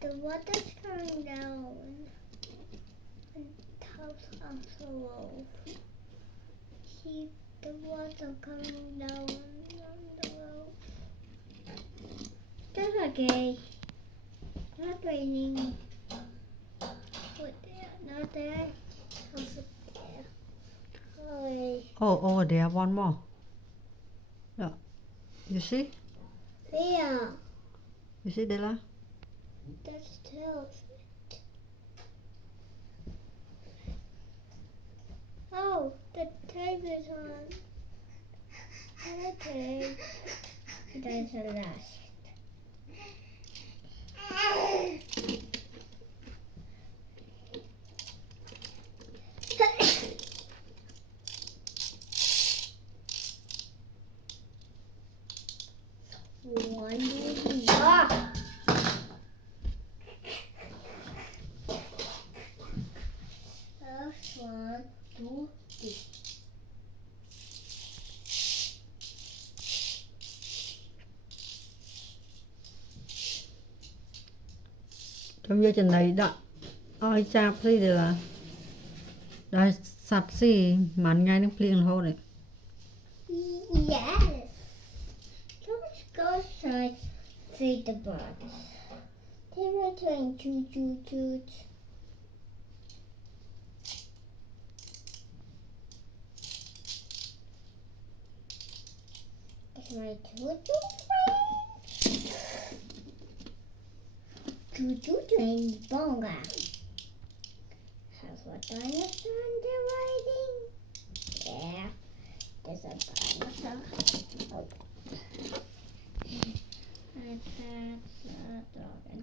The water's coming down. And the house also low. See the water coming down on the road. That's okay. Not raining. Put there, not there. I'll put there. Oh, over there, one more. Yeah. You see? there. You see, Della? That's tail. Oh, the tape is on. Okay. That's the last. One more. First one, two, three. Trong dây trình này đó. Ôi chạp gì đây là. Đây sạch gì mạnh ngay nó liền thôi này. Yes. So let's go inside, feed the birds. They were doing choo choo choo. It's my choo choo friend. Choo choo doing bonga. Has a dinosaur underwriting? Yeah, there's a dinosaur. Oh. And that's a dragon.